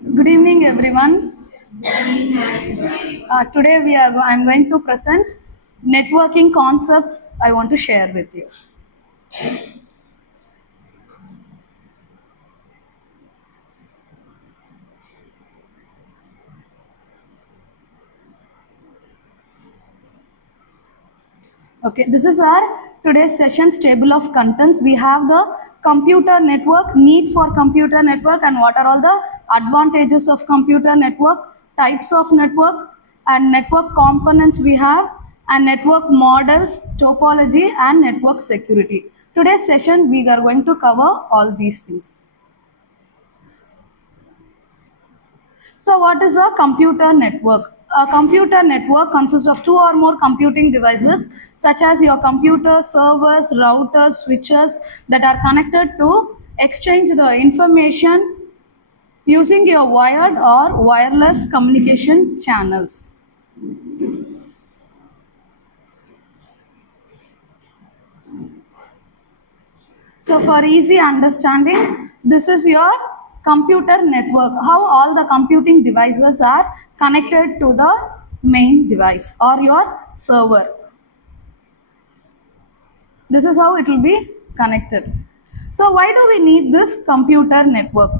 Good evening, everyone. Today I'm going to present networking concepts I want to share with you. Okay, this is our today's session's table of contents. We have the computer network, need for computer network, and what are all the advantages of computer network, types of network, and network components we have, and network models, topology, and network security. Today's session, we are going to cover all these things. So what is a computer network? A computer network consists of two or more computing devices such as your computer, servers, routers, switches that are connected to exchange the information using your wired or wireless communication channels. So for easy understanding, this is your computer network, how all the computing devices are connected to the main device or your server. This is how it will be connected. So why do we need this computer network?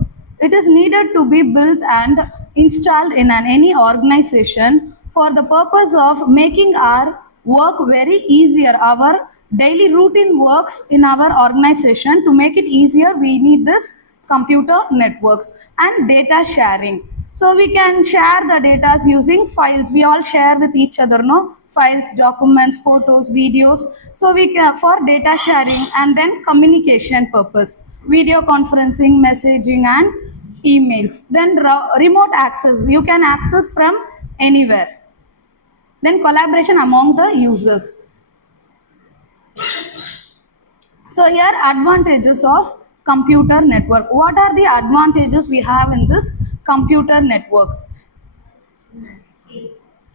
It is needed to be built and installed in any organization for the purpose of making our work very easier. Our daily routine works in our organization, to make it easier, we need this computer networks and data sharing. So we can share the data using files. We all share with each other, no? Files, documents, photos, videos. So we can for data sharing and then communication purpose, video conferencing, messaging, and emails. Then remote access. You can access from anywhere. Then collaboration among the users. So here advantages of computer network. What are the advantages we have in this computer network?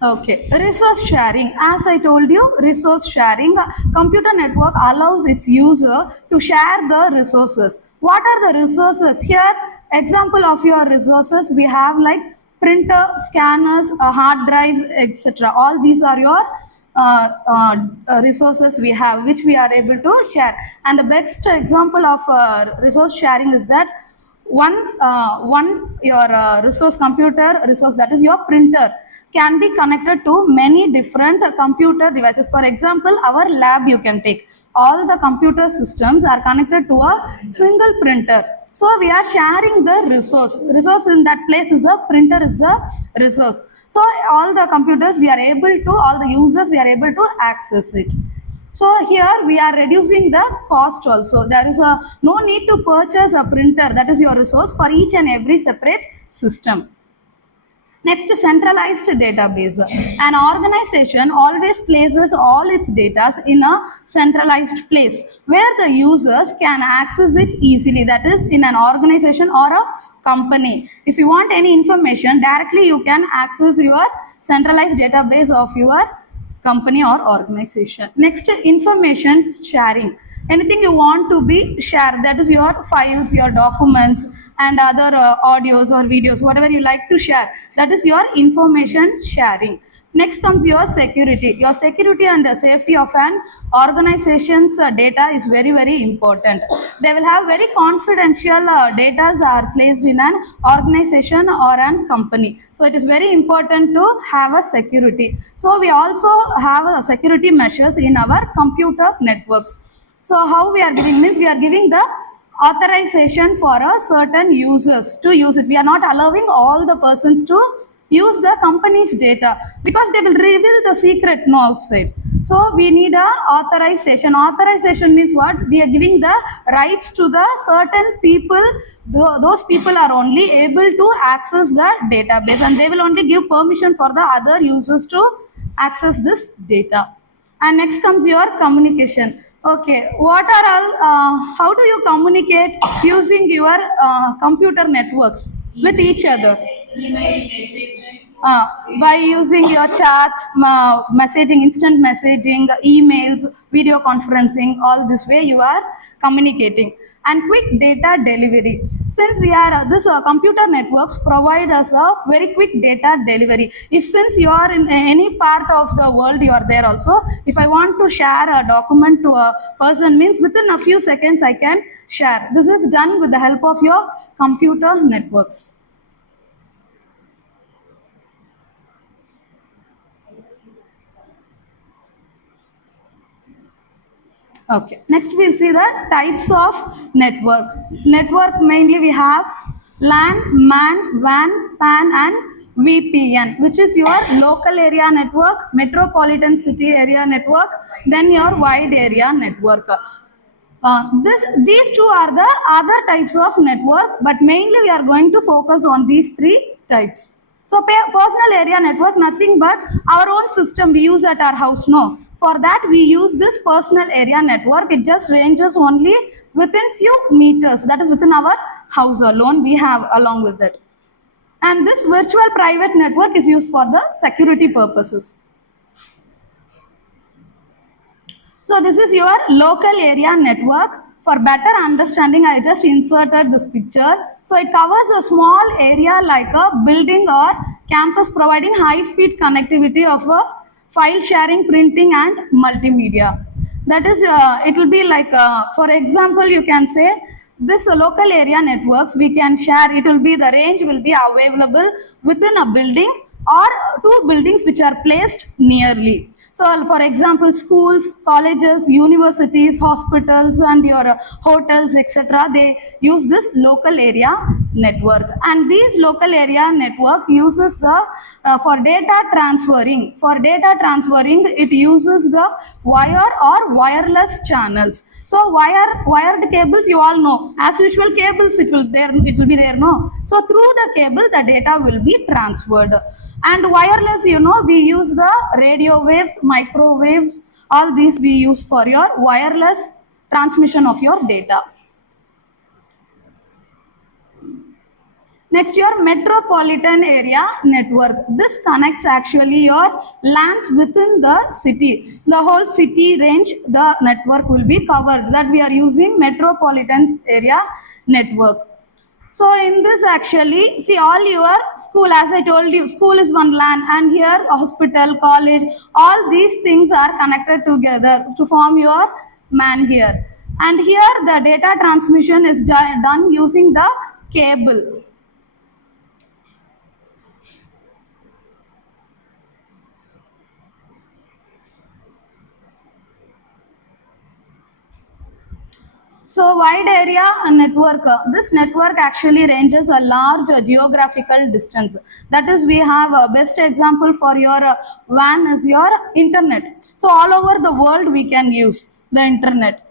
Okay, resource sharing. As I told you, resource sharing. Computer network allows its user to share the resources. What are the resources? Here, example of your resources, we have like printer, scanners, hard drives, etc. All these are your resources we have, which we are able to share. And the best example of resource sharing is that one your resource computer resource, that is your printer, can be connected to many different computer devices. For example, our lab you can take. All the computer systems are connected to a single printer. So we are sharing the resource. Resource in that place is a printer is the resource. So all the computers we are able to, all the users we are able to access it. So here we are reducing the cost also. There is a no need to purchase a printer, that is your resource, for each and every separate system. Next, centralized database. An organization always places all its data in a centralized place where the users can access it easily. That is in an organization or a company. If you want any information, directly you can access your centralized database of your company or organization. Next, information sharing. Anything you want to be shared, that is your files, your documents, and other audios or videos, whatever you like to share, that is your information sharing. Next comes your security. Your security and the safety of an organization's data is very, very important. They will have very confidential data are placed in an organization or an company. So it is very important to have a security. So we also have security measures in our computer networks. So how we are giving means we are giving the authorization for a certain users to use it. We are not allowing all the persons to use the company's data because they will reveal the secret no outside. So we need a authorization. Authorization means what? We are giving the rights to the certain people. Those people are only able to access the database, and they will only give permission for the other users to access this data. And next comes your communication. Okay, what are all, how do you communicate using your computer networks with each other? uh, by using your chats, messaging, instant messaging, emails, video conferencing, all this way you are communicating. And quick data delivery. Since we are this computer networks provide us a very quick data delivery. If since you are in any part of the world, you are there also. If I want to share a document to a person, means within a few seconds I can share. This is done with the help of your computer networks. Okay, next we'll see the types of network. Network mainly we have LAN, MAN, WAN, PAN and VPN, which is your local area network, metropolitan city area network, then your wide area network. These two are the other types of network, but mainly we are going to focus on these three types. So personal area network, nothing but our own system we use at our house. No, for that we use this personal area network. It just ranges only within few meters. That is within our house alone we have along with it. And this virtual private network is used for the security purposes. So this is your local area network. For better understanding, I just inserted this picture. So it covers a small area like a building or campus, providing high-speed connectivity of a file sharing, printing and multimedia. That is, it will be like, for example, you can say this local area networks we can share. It will be the range will be available within a building or two buildings which are placed nearly. So, for example, schools, colleges, universities, hospitals, and your hotels, etc., they use this local area network. And these local area network uses the for data transferring. For data transferring, it uses the wire or wireless channels. So, wired cables, you all know. As usual, cables it will be there. No. So, through the cable, the data will be transferred. And wireless, you know, we use the radio waves, microwaves, all these we use for your wireless transmission of your data. Next, your metropolitan area network. This connects actually your lands within the city. The whole city range, the network will be covered. That we are using metropolitan area network. So in this actually, see all your school, as I told you, school is one LAN and here hospital, college, all these things are connected together to form your MAN here. And here the data transmission is done using the cable. So wide area network, this network actually ranges a large geographical distance. That is, we have a best example for your WAN is your internet. So all over the world we can use the internet.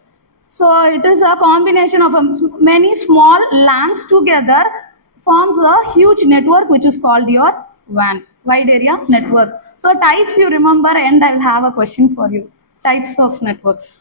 So it is a combination of many small LANs together forms a huge network which is called your WAN, wide area network. So types you remember, and I will have a question for you. Types of networks.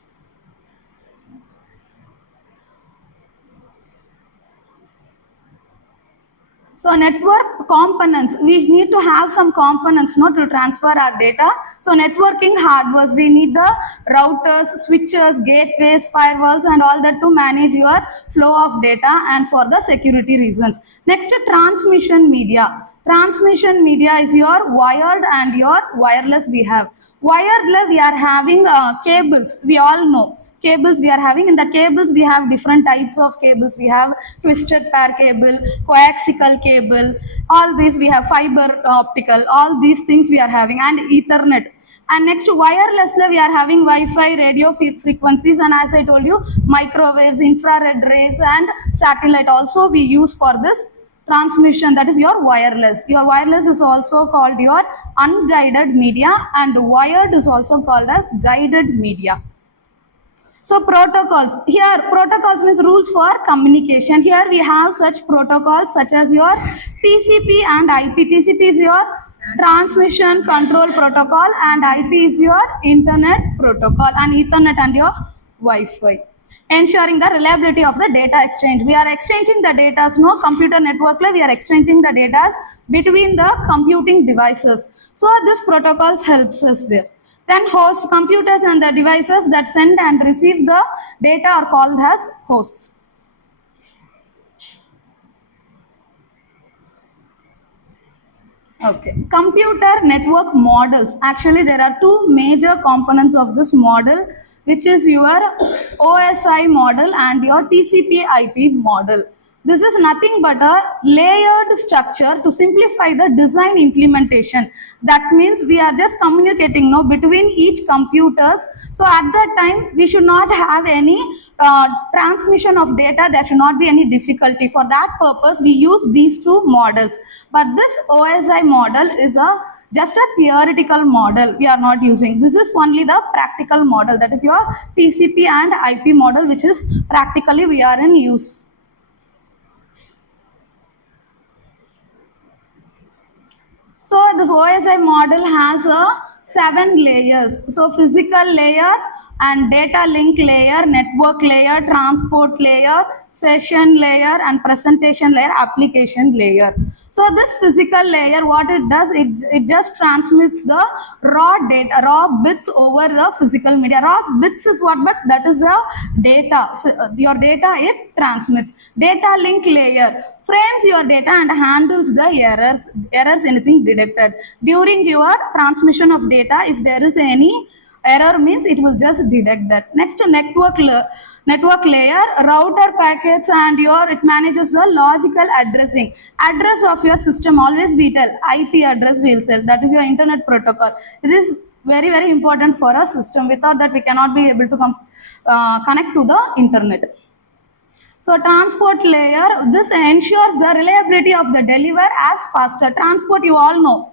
So network components, we need to have some components to transfer our data. So networking hardware, we need the routers, switches, gateways, firewalls and all that to manage your flow of data and for the security reasons. Next, transmission media. Transmission media is your wired and your wireless we have. Wired we are having cables, we all know. Cables we are having. In the cables we have different types of cables. We have twisted pair cable, coaxial cable, all these we have, fiber optical, all these things we are having, and Ethernet. And next, wirelessly we are having Wi-Fi, radio frequencies, and as I told you, microwaves, infrared rays and satellite also we use for this transmission. That is your wireless. Your wireless is also called your unguided media, and wired is also called as guided media. So protocols, here protocols means rules for communication. Here we have such protocols such as your TCP and IP. TCP is your transmission control protocol and IP is your internet protocol, and Ethernet and your Wi-Fi. ensuring the reliability of the data exchange. We are exchanging the data, no computer network, we are exchanging the data between the computing devices. So this protocols helps us there. Then host computers and the devices that send and receive the data are called as hosts. Okay, computer network models. Actually, there are two major components of this model, which is your OSI model and your TCP/IP model. This is nothing but a layered structure to simplify the design implementation. That means we are just communicating between each computers. So at that time, we should not have any transmission of data. There should not be any difficulty. For that purpose, we use these two models. But this OSI model is just a theoretical model we are not using. This is only the practical model. That is your TCP and IP model, which is practically we are in use. So this OSI model has 7 layers. So physical layer and data link layer, network layer, transport layer, session layer, and presentation layer, application layer. So this physical layer, what it does, it just transmits the raw data, raw bits over the physical media. Raw bits is what, but that is the data. Your data it transmits. Data link layer frames your data and handles the errors anything detected. During your transmission of data, if there is any error means it will just detect that. Next, network layer, router packets and it manages the logical addressing. Address of your system, always we tell IP address we'll say, that is your internet protocol. It is very, very important for a system. Without that, we cannot be able to connect to the internet. So transport layer, this ensures the reliability of the deliver as faster. Transport, you all know,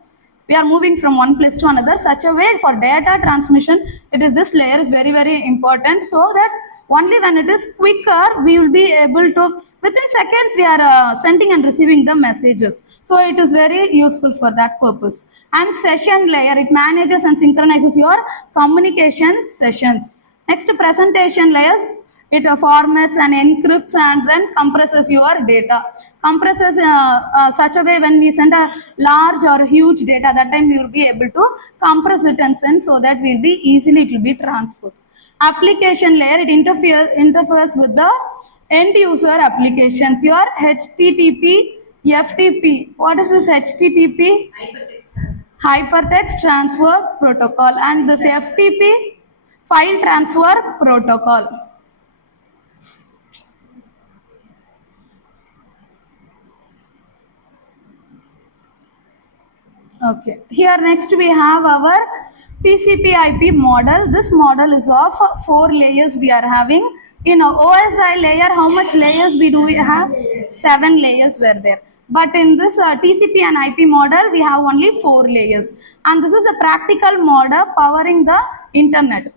we are moving from one place to another. Such a way for data transmission, this layer is very, very important, so that only when it is quicker, we will be able to, within seconds, we are sending and receiving the messages. So it is very useful for that purpose. And session layer, it manages and synchronizes your communication sessions. Next, presentation layers, it formats and encrypts and then compresses your data. Compresses such a way when we send a large or huge data, that time we will be able to compress it and send, so that will be easily it will be transferred. Application layer, it interferes with the end user applications. Your HTTP, FTP. What is this HTTP? Hypertext transfer protocol, and this FTP, file transfer protocol. Okay, here next we have our TCP/IP model. This model is of 4 layers we are having. In a OSI layer, how much layers we have? 7 layers were there. But in this TCP and IP model, we have only 4 layers. And this is a practical model powering the internet.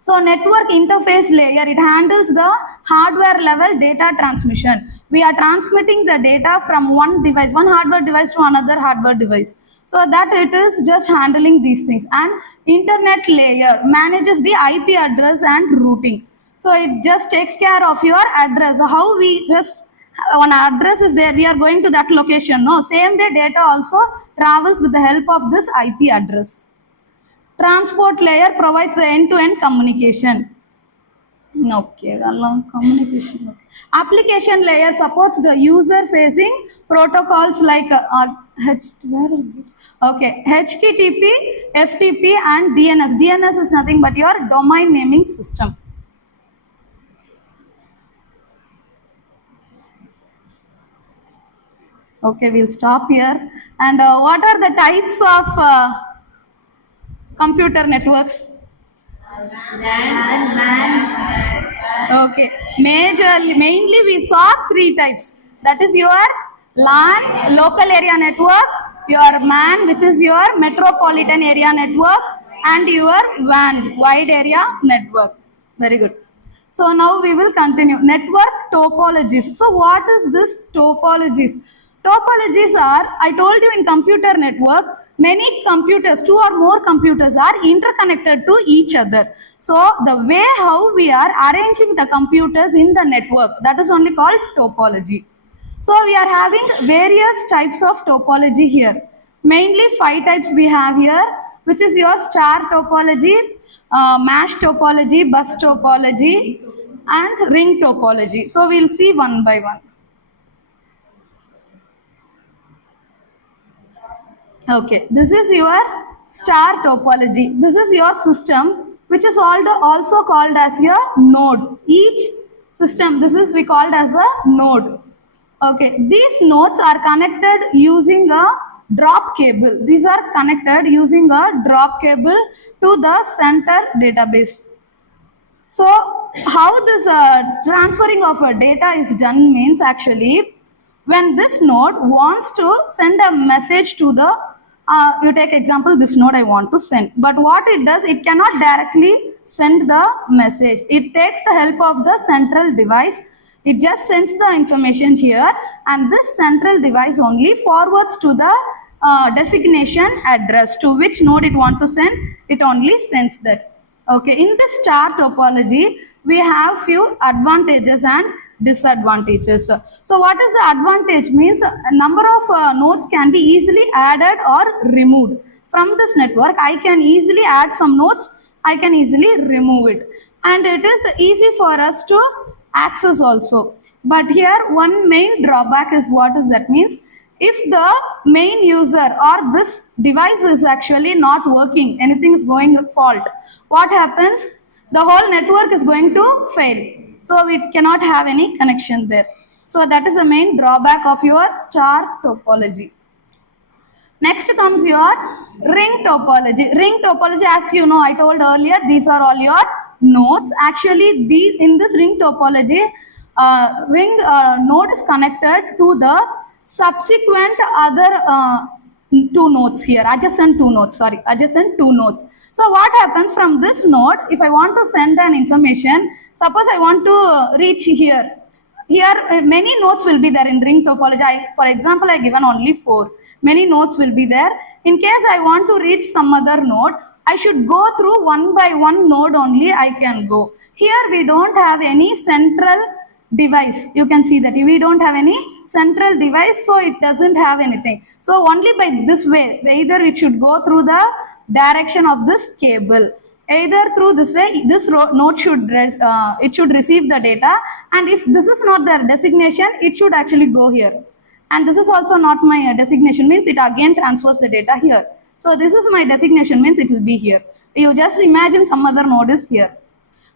So network interface layer, it handles the hardware level data transmission. We are transmitting the data from one device, one hardware device to another hardware device. So that it is just handling these things. And internet layer manages the IP address and routing. So it just takes care of your address. How we just, one address is there, we are going to that location. No, same way data also travels with the help of this IP address. Transport layer provides the end-to-end communication. Okay, along communication. Okay. Application layer supports the user-facing protocols like where is it? Okay, HTTP, FTP, and DNS. DNS is nothing but your domain naming system. Okay, we'll stop here. And what are the types of computer networks? Okay, mainly we saw 3 types. That is your LAN, local area network, your MAN, which is your metropolitan area network, and your WAN, wide area network. Very good. So now we will continue. Network topologies. So what is this topologies? Topologies are, I told you in computer network, many computers, two or more computers are interconnected to each other. So the way how we are arranging the computers in the network, that is only called topology. So we are having various types of topology here. Mainly 5 types we have here, which is your star topology, mesh topology, bus topology, and ring topology. So we'll see one by one. Okay, this is your star topology. This is your system, which is also called as your node. Each system, this is we called as a node. Okay, these nodes are connected using a drop cable. These are connected using a drop cable to the center database. So how this transferring of data is done means actually when this node wants to send a message to the, you take example this node I want to send, but what it does, it cannot directly send the message. It takes the help of the central device. It just sends the information here, and this central device only forwards to the designation address to which node it want to send. It only sends that. Okay, in this star topology, we have few advantages and disadvantages. So what is the advantage means a number of nodes can be easily added or removed. From this network, I can easily add some nodes, I can easily remove it. And it is easy for us to access also. But here one main drawback is what is that means, if the main user or this device is actually not working, anything is going fault, what happens? The whole network is going to fail. So it cannot have any connection there. So that is the main drawback of your star topology. Next comes your ring topology. Ring topology, as you know, I told earlier, these are all your nodes. Actually, in this ring topology, node is connected to the subsequent other two nodes here, adjacent two nodes. So what happens from this node, if I want to send an information, suppose I want to reach here. Here many nodes will be there in ring topology. For example, I given only 4. Many nodes will be there. In case I want to reach some other node, I should go through one by one node only I can go. Here we don't have any central device. You can see that we don't have any central device, so it doesn't have anything. So only by this way, either it should go through the direction of this cable. Either through this way, this node should it should receive the data, and if this is not their designation, it should actually go here. And this is also not my designation, means it again transfers the data here. So this is my designation, means it will be here. You just imagine some other node is here.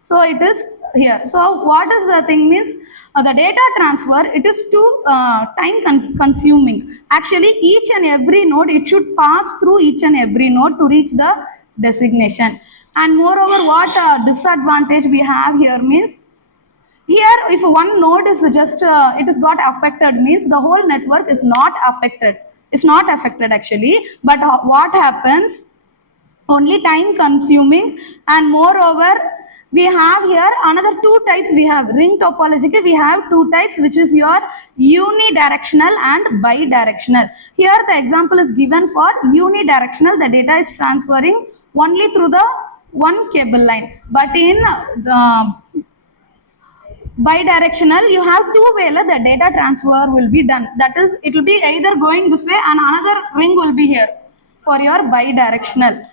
So it is here. So what is the thing means, the data transfer, it is too time consuming. Actually, each and every node, it should pass through each and every node to reach the designation. And moreover, what disadvantage we have here means, here if one node is just, it is got affected, means the whole network is not affected. It's not affected actually, but what happens, only time consuming. And moreover, we have here another 2 types. We have ring topology, we have 2 types, which is your unidirectional and bidirectional. Here the example is given for unidirectional, the data is transferring only through the one cable line, but in bidirectional, you have 2 ways the data transfer will be done. That is, it will be either going this way and another ring will be here for your bidirectional.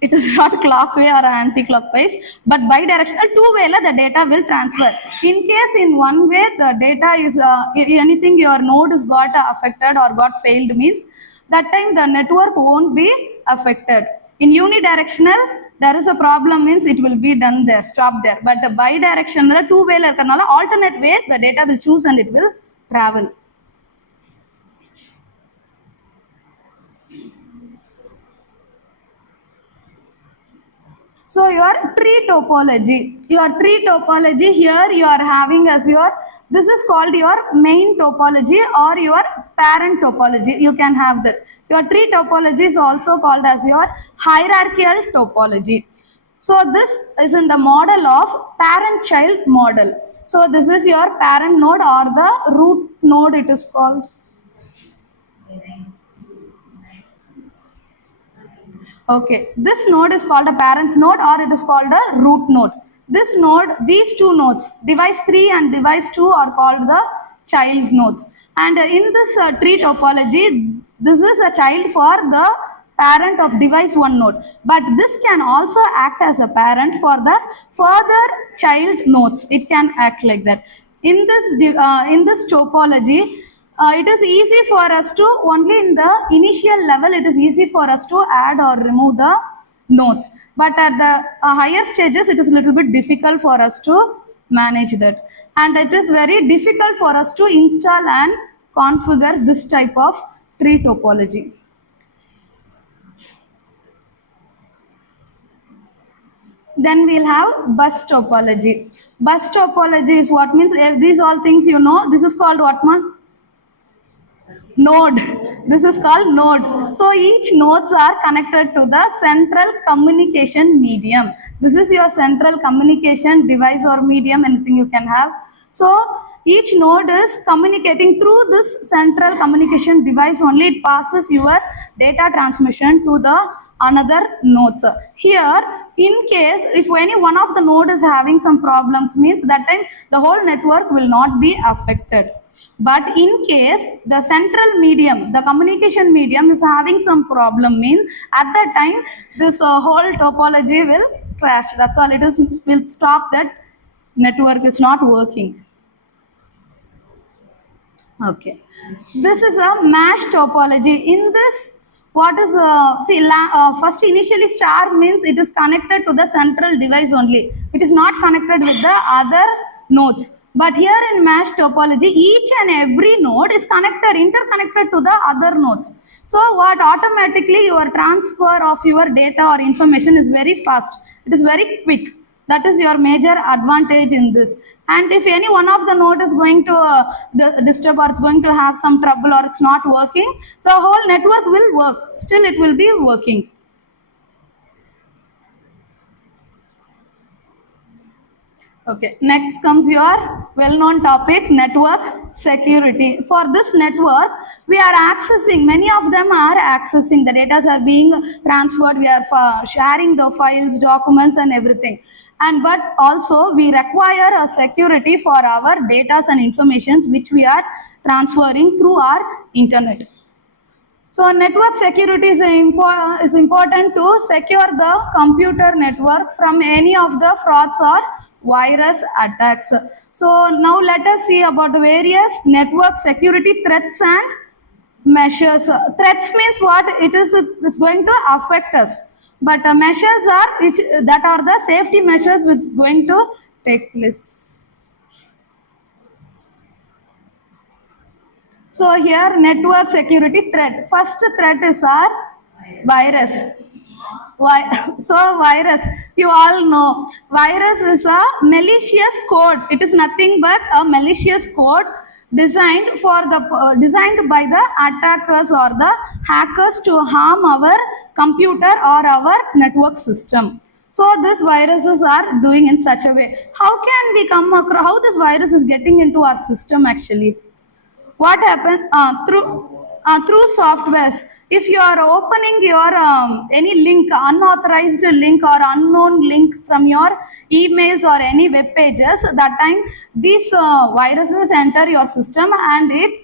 It is not clockwise or anti-clockwise, but bidirectional, 2 ways the data will transfer. In case in one way the data is anything, your node is got affected or got failed, means that time the network won't be affected. In unidirectional, there is a problem, means it will be done there, stop there. But the bidirectional, 2 way alternate way, the data will choose and it will travel. So your tree topology, here you are having as your, this is called your main topology or your parent topology. You can have that. Your tree topology is also called as your hierarchical topology. So this is in the model of parent-child model. So this is your parent node or the root node, it is called. Okay, this node is called a parent node or it is called a root node. This node, these two nodes, device 3 and device 2 are called the child nodes. And in this tree topology, this is a child for the parent of device 1 node. But this can also act as a parent for the further child nodes. It can act like that. In this topology, it is easy for us to, only in the initial level, it is easy for us to add or remove the nodes. But at the higher stages, it is a little bit difficult for us to manage that. And it is very difficult for us to install and configure this type of tree topology. Then we'll have bus topology. Bus topology is what means, these all things you know, this is called what, ma? Node. This is called node. So each nodes are connected to the central communication medium. This is your central communication device or medium, anything you can have. So each node is communicating through this central communication device only. It passes your data transmission to the another nodes. Here, in case if any one of the node is having some problems, means that time the whole network will not be affected. But in case the central medium, the communication medium is having some problem, means at that time this whole topology will crash. That's all it is, will stop, that network is not working. Okay, this is a mesh topology. In this, what is first initially star means it is connected to the central device only. It is not connected with the other nodes. But here in mesh topology, each and every node is interconnected to the other nodes. So what automatically your transfer of your data or information is very fast. It is very quick. That is your major advantage in this. And if any one of the node is going to disturb or it's going to have some trouble or it's not working, the whole network will work. Still it will be working. Okay, next comes your well-known topic, network security. For this network, we are accessing, many of them are accessing, the data are being transferred, we are sharing the files, documents and everything. And but also we require a security for our data and informations which we are transferring through our internet. So network security is important to secure the computer network from any of the frauds or virus attacks. So now let us see about the various network security threats and measures. Threats means what it is, it's going to affect us. But measures are that are the safety measures which is going to take place. So here network security threat. First threat is our virus. So virus, you all know, virus is a malicious code. It is nothing but a malicious code designed by the attackers or the hackers to harm our computer or our network system. So these viruses are doing in such a way. How can we come across how this virus is getting into our system actually? What happens through softwares? If you are opening your any link, unauthorized link or unknown link from your emails or any web pages, that time these viruses enter your system and it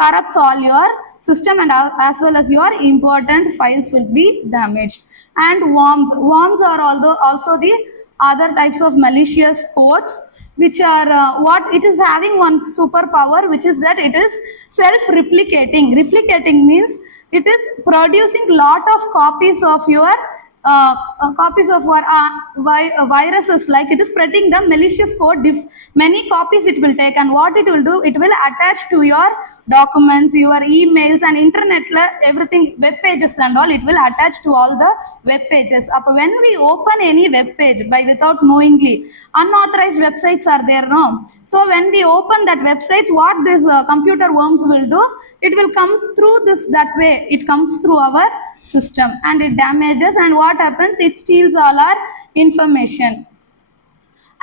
corrupts all your system, and as well as your important files will be damaged. And worms are also the other types of malicious codes, which are what it is having one superpower, which is that it is self-replicating. Replicating means it is producing lot of copies of your viruses, like it is spreading the malicious code. Many copies it will take, and what it will do, it will attach to your documents, your emails and internet, everything, web pages and all, it will attach to all the web pages. When we open any web page without knowingly, unauthorized websites are there, no? So when we open that website, what this computer worms will do, it will come through that way, it comes through our system and it damages, and what happens, it steals all our information.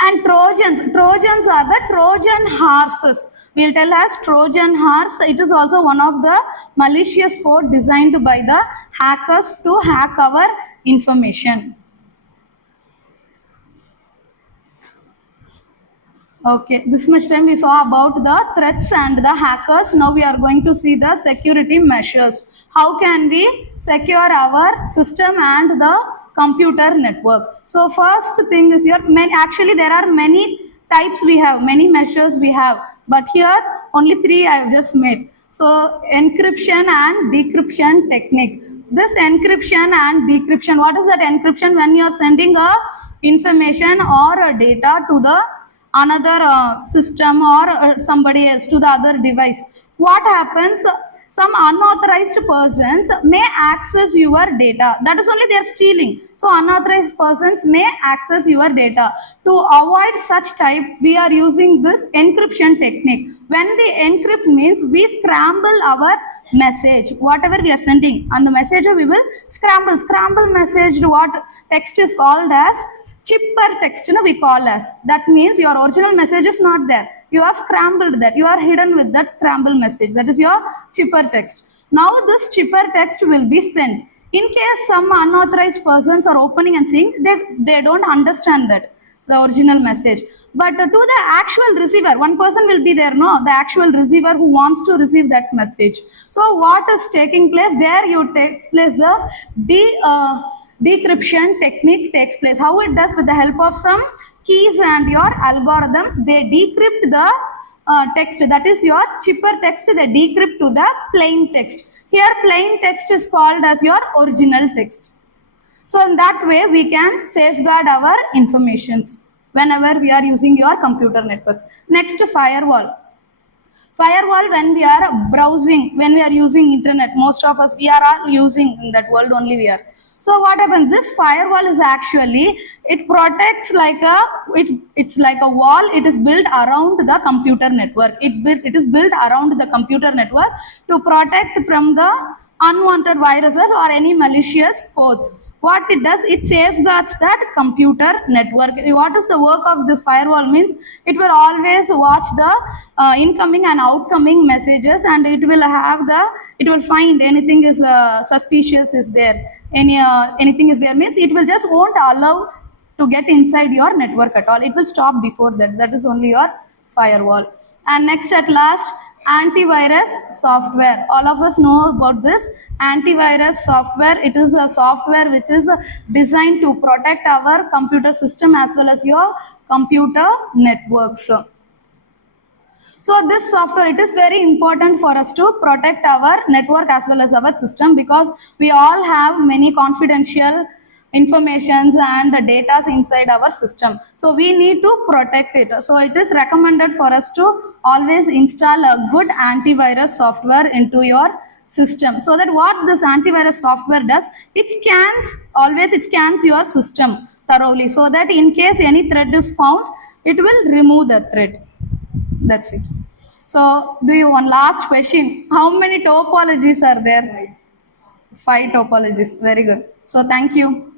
And Trojans are the Trojan horses. We'll tell as Trojan horse. It is also one of the malicious code designed by the hackers to hack our information. Okay, this much time we saw about the threats and the hackers. Now we are going to see the security measures. How can we secure our system and the computer network? So first thing is actually there are many types we have, many measures we have, but here only 3 I have just made. So encryption and decryption technique. This encryption and decryption, what is that encryption? When you are sending a information or a data to the another system or somebody else to the other device, what happens? Some unauthorized persons may access your data. That is only they are stealing. So unauthorized persons may access your data. To avoid such type, we are using this encryption technique. When we encrypt means we scramble our message, whatever we are sending, and the message we will scramble message. What text is called as chipper text, we call as. That means your original message is not there. You have scrambled that. You are hidden with that scramble message. That is your chipper text. Now this chipper text will be sent. In case some unauthorized persons are opening and seeing, they don't understand that, the original message. But to the actual receiver, one person will be there, no? The actual receiver who wants to receive that message. So what is taking place? There you takes place the decryption technique takes place. How it does? With the help of some keys and your algorithms, they decrypt the text, that is your chipper text, they decrypt to the plain text. Here plain text is called as your original text. So in that way we can safeguard our informations whenever we are using your computer networks. Next, firewall. Firewall, when we are browsing, when we are using internet, most of us, we are all using in that world only we are. So what happens? This firewall is actually, it protects like it's like a wall. It is built around the computer network. It is built around the computer network to protect from the unwanted viruses or any malicious codes. What it does, it safeguards that computer network. What is the work of this firewall means? It will always watch the incoming and outcoming messages, and it will find anything is suspicious is there, anything is there means it will just won't allow to get inside your network at all. It will stop before that. That is only your firewall. And next, at last, antivirus software. All of us know about this antivirus software. It is a software which is designed to protect our computer system as well as your computer networks. So this software, it is very important for us to protect our network as well as our system, because we all have many confidential informations and the data inside our system. So we need to protect it. So it is recommended for us to always install a good antivirus software into your system. So that what this antivirus software does, it scans your system thoroughly, so that in case any threat is found, it will remove the threat. That's it. So do you one last question? How many topologies are there? 5 topologies. Very good. So thank you.